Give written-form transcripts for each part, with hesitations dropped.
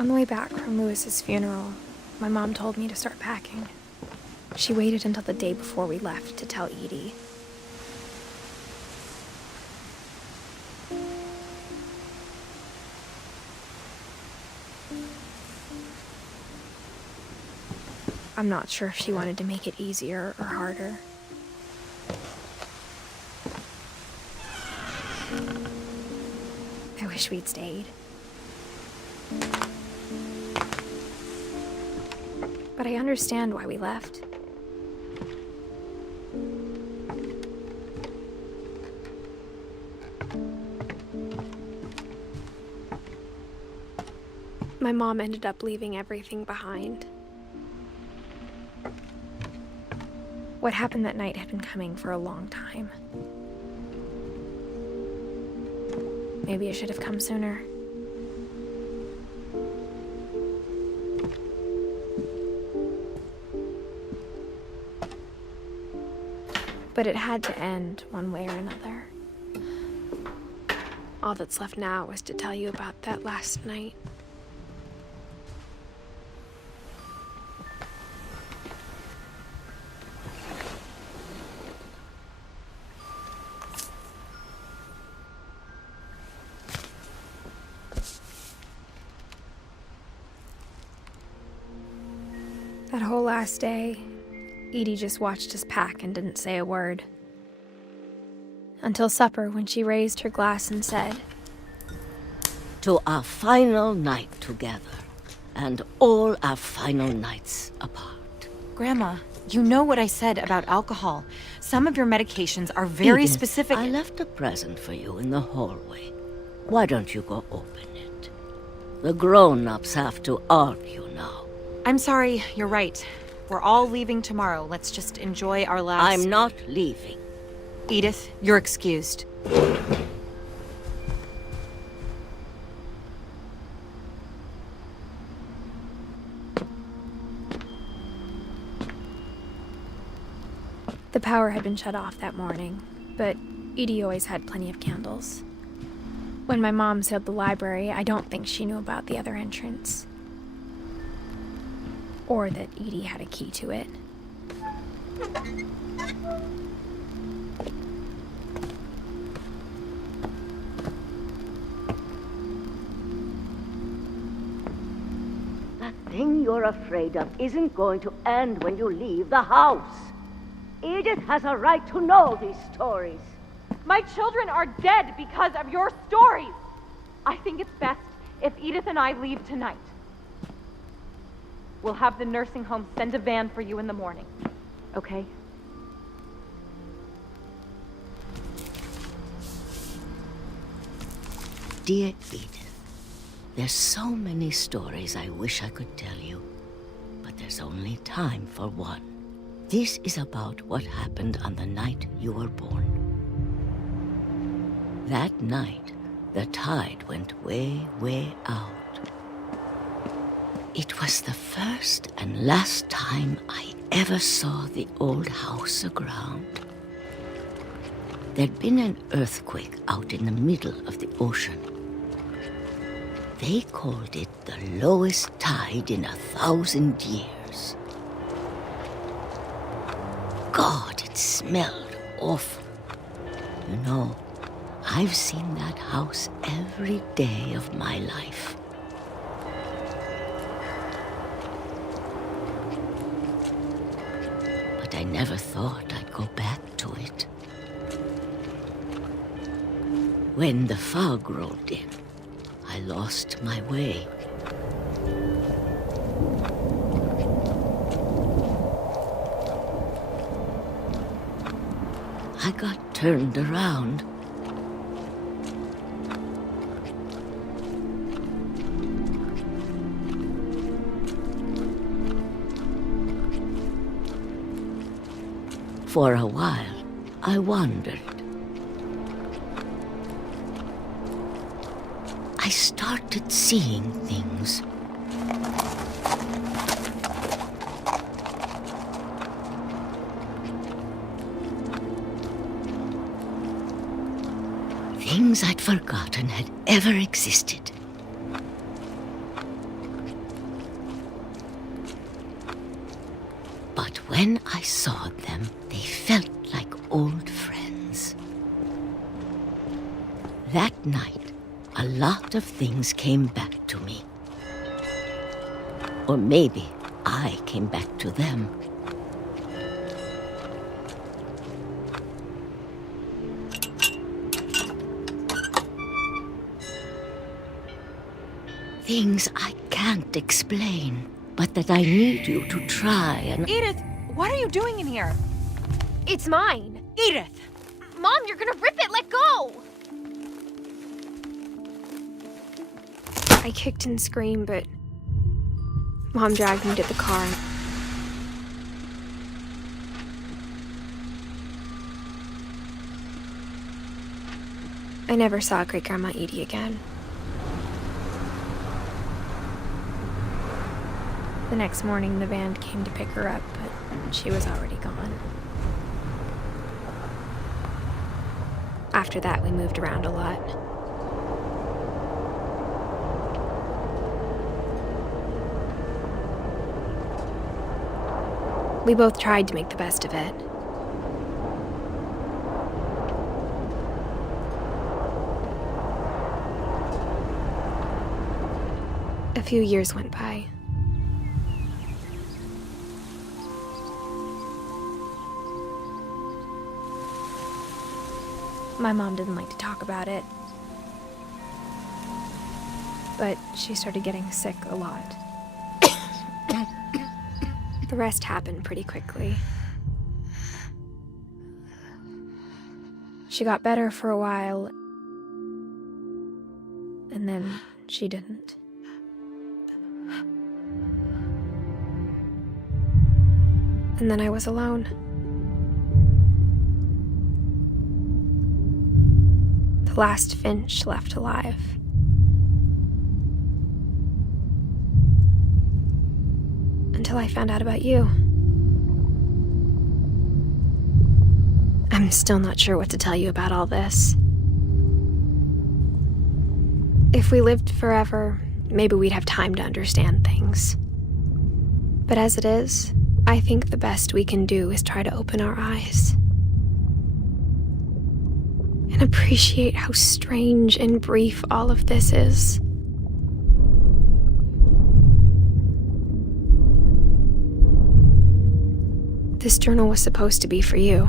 On the way back from Lewis's funeral, my mom told me to start packing. She waited until the day before we left to tell Edie. I'm not sure if she wanted to make it easier or harder. I wish we'd stayed. But I understand why we left. My mom ended up leaving everything behind. What happened that night had been coming for a long time. Maybe it should have come sooner. But it had to end one way or another. All that's left now is to tell you about that last night. That whole last day, Edie just watched us pack and didn't say a word. Until supper, when she raised her glass and said, "To our final night together, and all our final nights apart." Grandma, you know what I said about alcohol. Some of your medications are very Edith, specific. I left a present for you in the hallway. Why don't you go open it? The grown-ups have to argue now. I'm sorry, you're right. We're all leaving tomorrow. Let's just enjoy our last... I'm not leaving. Edith, you're excused. The power had been shut off that morning, but Edie always had plenty of candles. When my mom sealed the library, I don't think she knew about the other entrance. Or that Edie had a key to it. That thing you're afraid of isn't going to end when you leave the house. Edith has a right to know these stories. My children are dead because of your stories. I think it's best if Edith and I leave tonight. We'll have the nursing home send a van for you in the morning, okay? Dear Edith, there's so many stories I wish I could tell you, but there's only time for one. This is about what happened on the night you were born. That night, the tide went way, way out. It was the first and last time I ever saw the old house aground. There'd been an earthquake out in the middle of the ocean. They called it the lowest tide in 1,000 years. God, it smelled awful. You know, I've seen that house every day of my life. But I never thought I'd go back to it. When the fog rolled in, I lost my way. I got turned around. For a while, I wandered. I started seeing things. Things I'd forgotten had ever existed. When I saw them, they felt like old friends. That night, a lot of things came back to me. Or maybe I came back to them. Things I can't explain, but that I need you to try and... Edith, what are you doing in here? It's mine. Edith! Mom, you're gonna rip it! Let go! I kicked and screamed, but Mom dragged me to the car. I never saw Great-Grandma Edie again. The next morning, the band came to pick her up, but she was already gone. After that, we moved around a lot. We both tried to make the best of it. A few years went by. My mom didn't like to talk about it, but she started getting sick a lot. The rest happened pretty quickly. She got better for a while, and then she didn't. And then I was alone. The last Finch left alive. Until I found out about you. I'm still not sure what to tell you about all this. If we lived forever, maybe we'd have time to understand things. But as it is, I think the best we can do is try to open our eyes. And appreciate how strange and brief all of this is. This journal was supposed to be for you.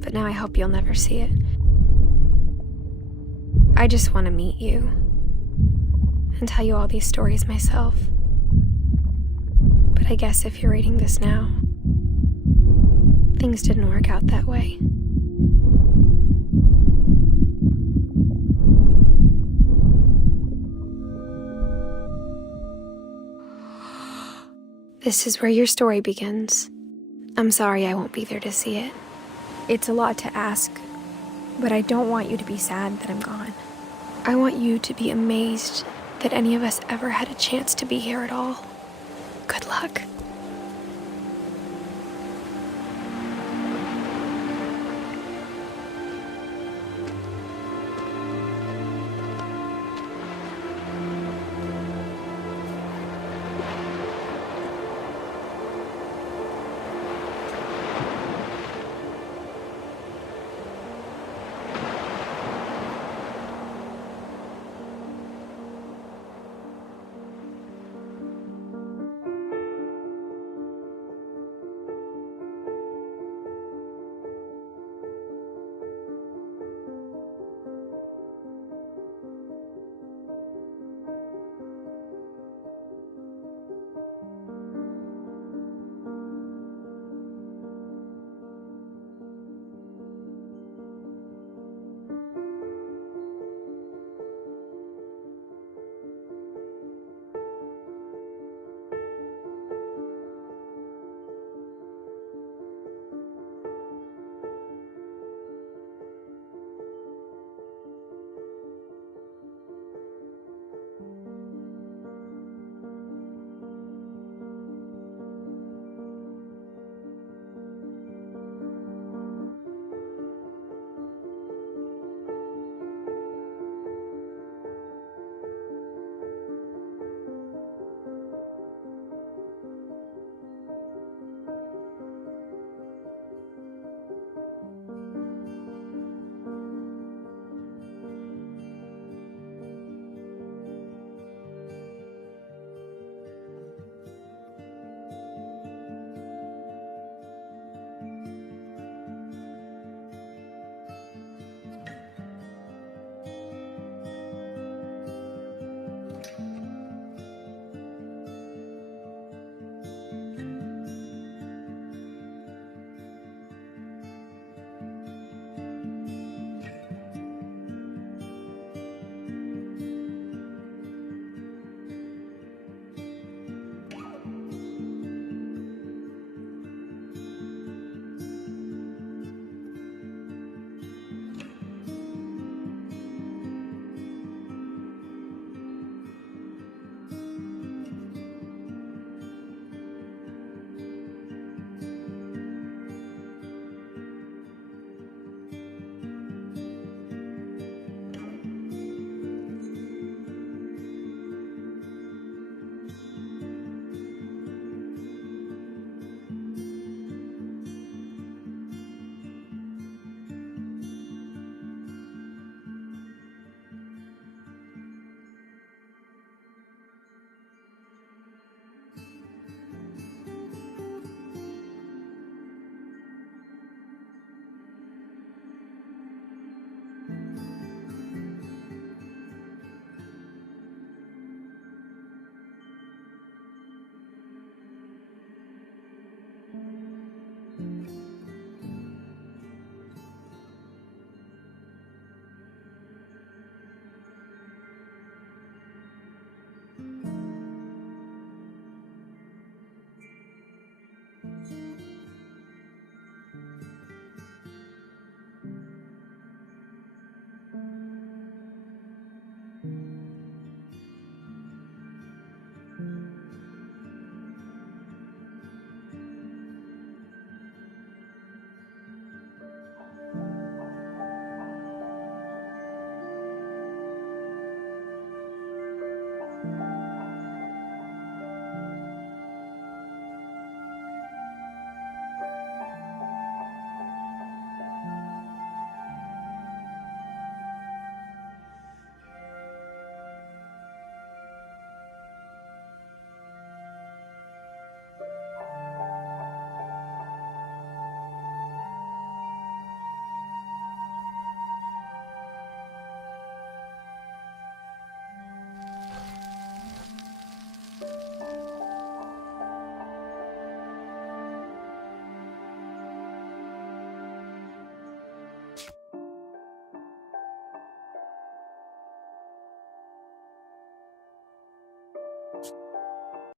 But now I hope you'll never see it. I just want to meet you and tell you all these stories myself. But I guess if you're reading this now, things didn't work out that way. This is where your story begins. I'm sorry I won't be there to see it. It's a lot to ask, but I don't want you to be sad that I'm gone. I want you to be amazed that any of us ever had a chance to be here at all. Good luck.